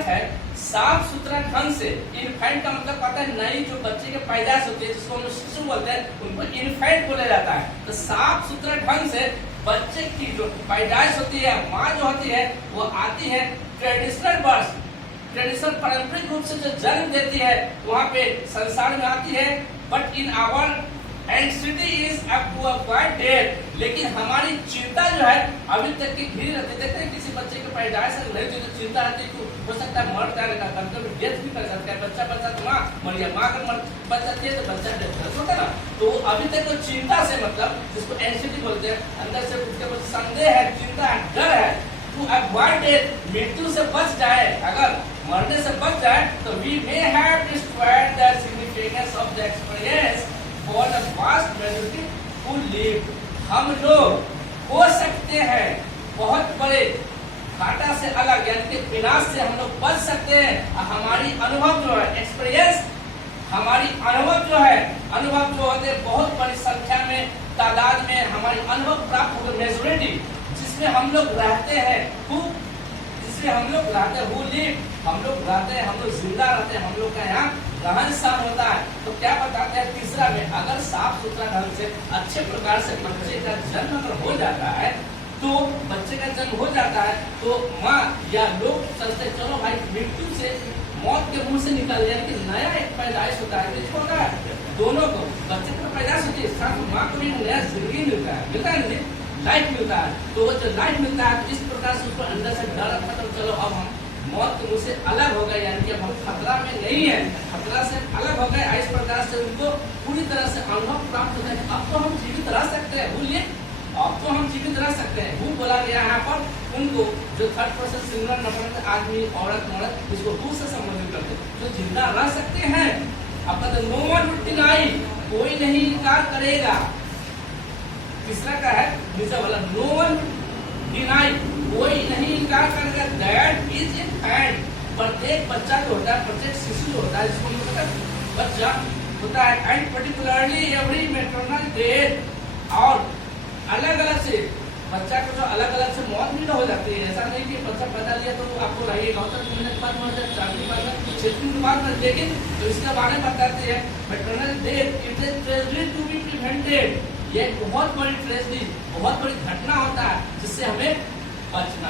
अर्थ है साफ सुथरा ढंग से। इनफैंट का मतलब पता है नई जो बच्चे के पैदाइश होती है जिसको हम लोग शिशु बोलते हैं उनको इनफैंट बोला जाता है। तो साफ सुथरा ढंग से बच्चे की जो पैदाइश होती है, माँ जो होती है वो आती है ट्रेडिशनल बर्थ, ट्रेडिशनल पारंपरिक रूप से जो जन्म देती है वहाँ पे संसार में आती है। But in our anxiety is that, लेकिन हमारी चिंता जो है अभी तक की घिरी रहती है। देखते हैं किसी बच्चे के पैदाइश से नहीं जो चिंता रहती है, हो सकता है मर जाने का, कभी डेथ भी कर सकता है बच्चा तो माँ मर गया, माँ अगर बच जाती है तो बच्चा डेथ होता है ना। तो अभी तक तो चिंता से मतलब जिसको एंसिटी बोलते हैं, अंदर से उसके पास संदेह है, चिंता है, डर है, टू अवॉइड डेथ, मृत्यु से बच जाए, अगर मरने से बच जाए तो we may have destroyed the significance of the experience for the vast majority who live. हम लोग हो सकते हैं बहुत बड़े घाटा से अलग यानी कि विनाश से हम लोग बच सकते हैं। हमारी अनुभव जो है एक्सपीरियंस, हमारी अनुभव जो है, अनुभव जो होते हैं बहुत बड़ी संख्या में तादाद में हमारी अनुभव प्राप्त होकर मेजॉरिटी जिसमें हम लोग रहते हैं, जिसमें हम लोग रहते हैं, हु लिव, हम लोग रहते हैं, हम लोग जिंदा रहते हैं, हम लोग का यहाँ रहन सहन होता है। तो क्या बताते हैं तीसरा में, अगर साफ सुथरा ढंग से अच्छे प्रकार से बच्चे का जन्म अगर हो जाता है तो बच्चे का जन्म हो जाता है तो माँ या लोग चलते चलो भाई मृत्यु से मौत के मुंह से निकल जाए कि नया एक पैदाइश होता है, किसको होता है दोनों को, बच्चे को पैदाइश होती है साथ माँ को भी नया जिंदगी मिलता है नहीं, लाइफ मिलता है। तो वो जो लाइफ मिलता है इस प्रकार से उसको अंदर से डर रखा तो चलो अब हम मौत के मुंह से अलग हो गए, यानी कि अब हम खतरा में नहीं है, खतरा से अलग हो गए। इस प्रकार से उनको पूरी तरह से अनुभव प्राप्त होता है अब तो हम जीवित रह सकते हैं, बोलिए अब तो हम जीवित रह सकते हैं। हु बोला गया यहाँ पर उनको जो थर्ड पर्सन सिंगुलर नंबर आदमी औरत मर्द इसको हु से संबोधित करते जो जिंदा रह सकते हैं। अब तो नो वन वुड डिनाई, कोई नहीं इनकार करेगा। तीसरा का है नीचे वाला नो वन डिनाई, कोई नहीं इनकार करेगा दैट इज इन हैंड, प्रत्येक बच्चा जो होता है, प्रत्येक शिशु जो होता है जिसको हम लोग बच्चा होता है and particularly every maternal death, और अलग अलग से बच्चा को जो अलग अलग से मौत भी हो जाती है। ऐसा नहीं कि बच्चा पैदा लिया तो आपको रहिएगा 9 महीने के बाद मर जाए, 4 दिन बाद 6 दिन के बाद मर, लेकिन तो इसके बारे में बताते हैं maternal death it is tragedy to be prevented, ये बहुत बड़ी ट्रेजेडी, बहुत बड़ी घटना होता है जिससे हमें बचना,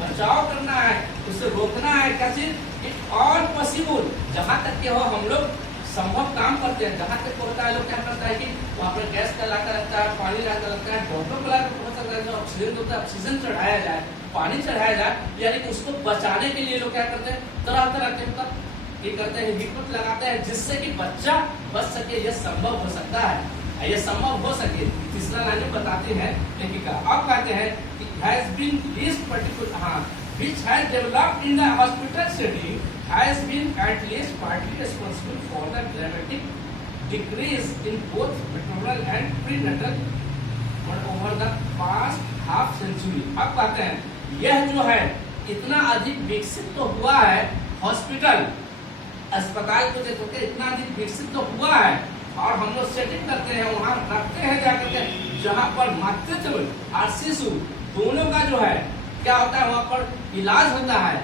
बचाव करना है, उसे रोकना है। क्या चीज इट ऑल पॉसिबल, जहाँ तक के हो हम लोग संभव काम करते हैं, जहाँ तक होता है लोग क्या करता है कि वहाँ पर गैस का लाकर रखता है, पानी लाकर रखता है, डॉक्टर को लाकर हो सकता है जो ऑक्सीजन होता है ऑक्सीजन चढ़ाया जाए, पानी चढ़ाया जाए, यानी कि उसको बचाने के लिए लोग क्या करते हैं तरह तरह के मतलब ये करते हैं लिक्विड लगाते हैं जिससे कि बच्चा बच सके। ये संभव हो सकता है, ये संभव हो सके। तीसरा लाइन बताते हैं लेखिका, अब कहते हैं कि has been least particular which has developed in the hospital setting has been at least partly responsible for the dramatic decrease in both maternal and prenatal over the past half century। अब कहते हैं यह जो है इतना अधिक विकसित तो हुआ है, हॉस्पिटल अस्पताल को देखो के इतना अधिक विकसित तो हुआ है और हम लोग सेटिंग करते हैं, वहाँ रखते हैं जाकर के जहाँ पर मातृत्व और शिशु दोनों का जो है क्या होता है वहाँ पर इलाज होता है,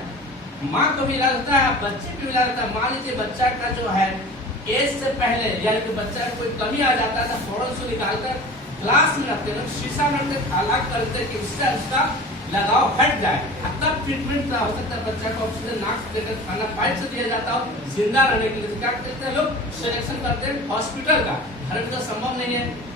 माँ को भी इलाज होता है, बच्चे को भी इलाज होता है। मान लीजिए बच्चा का जो है एज से पहले यानी कि बच्चा में कोई कमी आ जाता है तो फौरन से निकालकर ग्लास में रखते हैं, शीशा में रखते अलग करते कि उससे उसका लगाव हट जाए, तब ट्रीटमेंट हो सकता है। बच्चा को ऑक्सीजन नाक से देकर खाना पाइप से दिया जाता हो जिंदा रहने के लिए, क्या करते हैं लोग सिलेक्शन करते हैं हॉस्पिटल का, घर में तो संभव नहीं है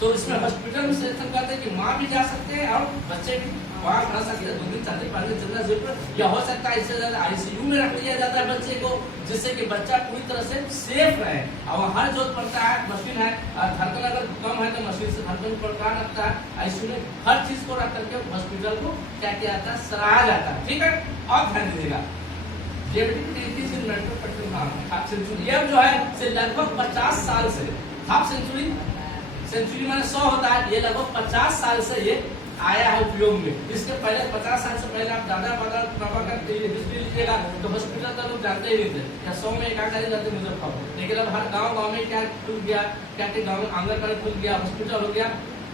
तो इसमें हॉस्पिटल में सिलेक्शन करते हैं कि माँ भी जा सकते हैं और बच्चे भी वहाँ रह सकते हैं 2 दिन 4 दिन 5 दिन जितना जरूरत, या हो सकता है इससे ज्यादा आईसीयू में रख लिया जाता है बच्चे को जिससे कि बच्चा पूरी तरह से सेफ रहे। और हर जरूरत पड़ता है मशीन है, धड़कन अगर कम है तो मशीन से धड़कन पड़ता रखता है, आईसीयू में हर चीज को रख करके हॉस्पिटल को क्या किया जाता है सराहा जाता है। ठीक है, और ध्यान दीजिएगा हाफ सेंचुरी अब जो है से लगभग 50 साल से, हाफ सेंचुरी सेंचुरी माने 100 होता है, ये लगभग 50 साल से ये आया है उपयोग में। इसके पहले 50 साल से पहले आप दादा हिस्ट्री लीजिएगा तो हॉस्पिटल का लोग जानते ही नहीं थे, या 100 में एक आकर जाते मुजफ्फरपुर, लेकिन अब हर गांव में क्या खुल गया, क्या गाँव में आंगनबाड़ी खुल गया, हॉस्पिटल हो गया,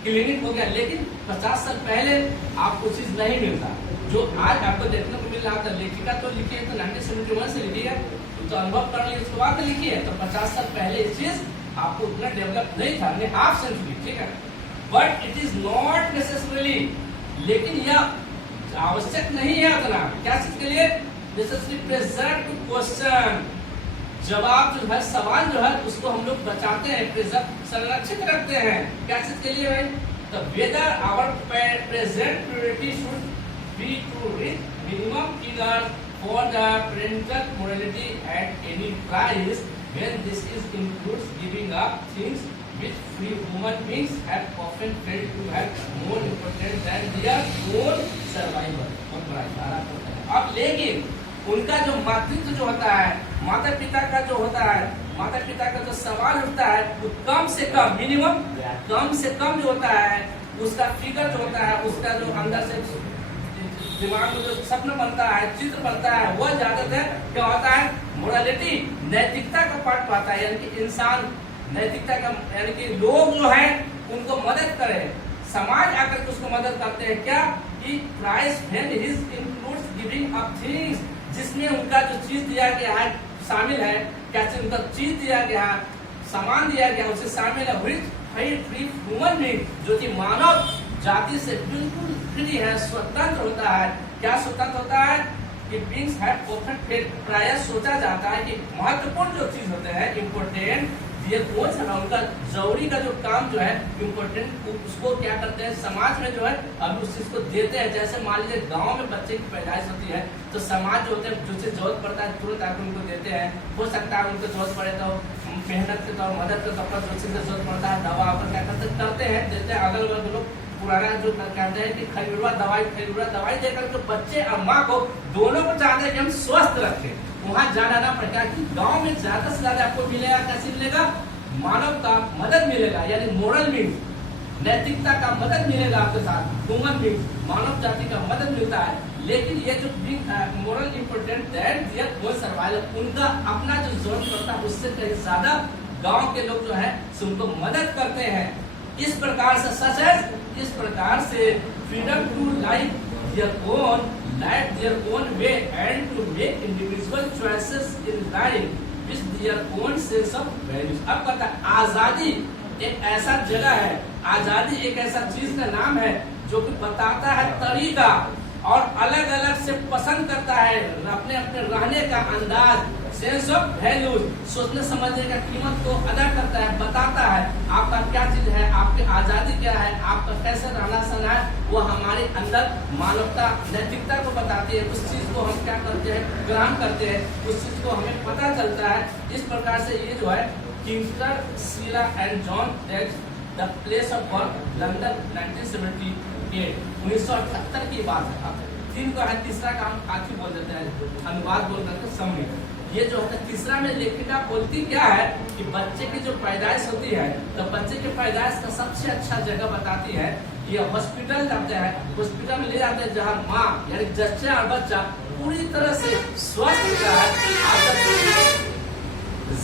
क्लिनिक हो गया। लेकिन 50 साल पहले आपको चीज नहीं मिलता जो आज आपको देखने को मिल लाता लेखिका तो लिखी है तो 1971 से लिखी है, तो अनुभव कर ली उसके बाद लिखी है, तो 50 साल पहले इस चीज आपको उतना डेवलप नहीं था, हाफ सेंचुरी, ठीक है। But it is not necessarily, लेकिन यह आवश्यक नहीं है उतना, क्या चीज के लिए, नेसेसरी प्रेजर्व टू क्वेश्चन, जवाब जो है, सवाल जो है उसको हम लोग बचाते हैं, प्रिजर्व संरक्षित रखते हैं, क्या चीज के लिए भाई, तो whether our present priority should be to reach minimum figure for the parental morality at any price, when this is includes giving up things which free human beings have often felt to have more important than their own survival। और बड़ा इशारा करता है। अब लेकिन उनका जो मातृत्व जो होता है, माता पिता का जो होता है, माता पिता का जो सवाल उठता है, वो कम से कम मिनिमम, कम से कम जो होता है उसका फिगर जो होता है, उसका जो अंदर से दिमाग में जो सपना बनता है, चित्र बनता है, वह ज्यादातर क्या होता है, मोरालिटी, नैतिकता का पाठ पाता है, यानी कि इंसान नैतिकता का, यानी कि लोग जो है उनको मदद करे, समाज आकर के उसको मदद करते हैं, क्या कि price when his includes giving up things, जिसमें उनका जो चीज दिया गया है शामिल है, क्या चीज उनका चीज दिया गया है, सामान दिया गया उससे शामिल है, व्हिच फ्री ह्यूमन बीइंग, जो कि मानव जाति से बिल्कुल फ्री है, स्वतंत्र होता है, क्या स्वतंत्र होता है कि बीइंग्स हैव ऑफन फेल्ट, प्रायः सोचा जाता है कि महत्वपूर्ण जो चीज होते हैं, इम्पोर्टेंट, ये कौन सा उनका जरूरी का जो काम जो है इम्पोर्टेंट, उसको क्या करते हैं समाज में जो है अब उस चीज को देते हैं। जैसे मान लीजिए गांव में बच्चे की पैदाइश होती है तो समाज जो होते हैं जो चीज जरूरत पड़ता है तुरंत आकर उनको देते हैं, हो सकता है उनको जरूरत पड़े तो मेहनत के तौर मदद के तौर पर जो चीज जरूरत पड़ता है दवा पर क्या करते हैं देते हैं, अगल बगल लोग पुराना जो कहते हैं कि खरीदुआ दवाई देकर के बच्चे और माँ को दोनों को चाहते हैं कि हम स्वस्थ रखें, वहां जाना ना पड़ेगा कि गांव में ज्यादा से ज्यादा आपको मिलेगा, कैसे मिलेगा, मानव का मदद मिलेगा, यानी मोरल मीन्स, नैतिकता का मदद मिलेगा आपके साथ, ह्यूमन बीइंग, मानव जाति का मदद मिलता है। लेकिन ये जो moral important that their own survival, उनका अपना जो जरूरत पड़ता है उससे कहीं ज्यादा गांव के लोग जो है उनको मदद करते हैं। इस प्रकार से सच है, इस प्रकार से freedom to life their own life their own way and to make individual choices in life with their own sense of values. अब पता आजादी एक ऐसा जगह है, आजादी एक ऐसा चीज का नाम है जो कि बताता है तरीका और अलग अलग से पसंद करता है अपने अपने रहने का अंदाज, सेंस ऑफ वैल्यूज, सोचने समझने का कीमत को अदा करता है, बताता है आपका क्या चीज है, आपकी आजादी क्या है, आपका कैसे रहना सहना है, वो हमारे अंदर मानवता नैतिकता को बताती है। उस चीज को हम क्या करते हैं, ग्रहण करते हैं, उस चीज को हमें पता चलता है। इस प्रकार से ये जो है किंगस्टर Sheila and John the place of birth London 1978 की बात है। तीन का है, तीसरा काम आखिर बोल देते हैं, अनुवाद बोल करके समझ। ये जो है तीसरा में लेखिका बोलती क्या है कि बच्चे की जो पैदाइश होती है तो बच्चे की पैदाइश का सबसे अच्छा जगह बताती है कि हॉस्पिटल जाते हैं, हॉस्पिटल में ले जाते हैं जहाँ माँ यानी बच्चा और बच्चा पूरी तरह से स्वस्थ होता है।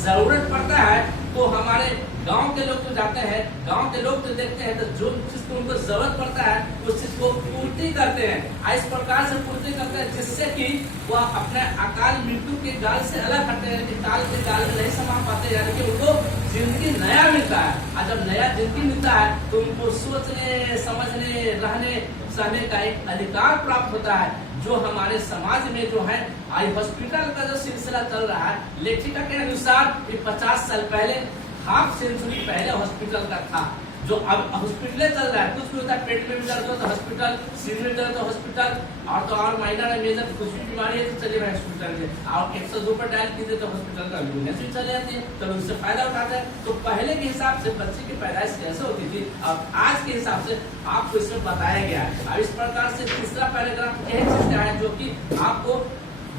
जरूरत पड़ता है तो हमारे गांव के लोग तो जाते हैं, गांव के लोग तो देखते हैं तो जो चीज को उनको जरूरत पड़ता है उस चीज को पूर्ति करते हैं। इस प्रकार से पूर्ति करते हैं जिससे कि वह अपने अकाल मृत्यु के गाल से अलग हटते हैं, काल के गाल में नहीं समा पाते, यानी कि उनको जिंदगी नया मिलता है। और जब नया जिंदगी मिलता है तो उनको सोचने समझने रहने सहने का एक अधिकार प्राप्त होता है, जो हमारे समाज में जो है आई हॉस्पिटल का जो सिलसिला चल रहा है, लेखिका के अनुसार 50 साल पहले, हाफ सेंचुरी पहले हॉस्पिटल का था, जो अब हॉस्पिटल चल रहा है। कुछ भी होता है, पेट में भी दर्द हो तो हॉस्पिटल, सिर में दर्द हो हॉस्पिटल, और तो और माइनर है मेजर कुछ भी बीमारी है तो चलिए भाई हॉस्पिटल में, और 102 पर डायल कीजिए तो हॉस्पिटल का एम्बुलेंस भी चली जाती है, तो उससे फायदा उठाते हैं। तो पहले के हिसाब से बच्चे की पैदाइश कैसे होती थी और आज के हिसाब से आपको इसमें बताया गया है। अब इस प्रकार से तीसरा पैराग्राफ एक चीज का है जो की आपको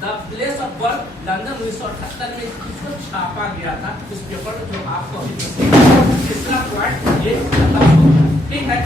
the place of birth London 1978 में इसको छापा गया था, उस पेपर जो आपको अभी तीसरा पॉइंट ये ठीक है।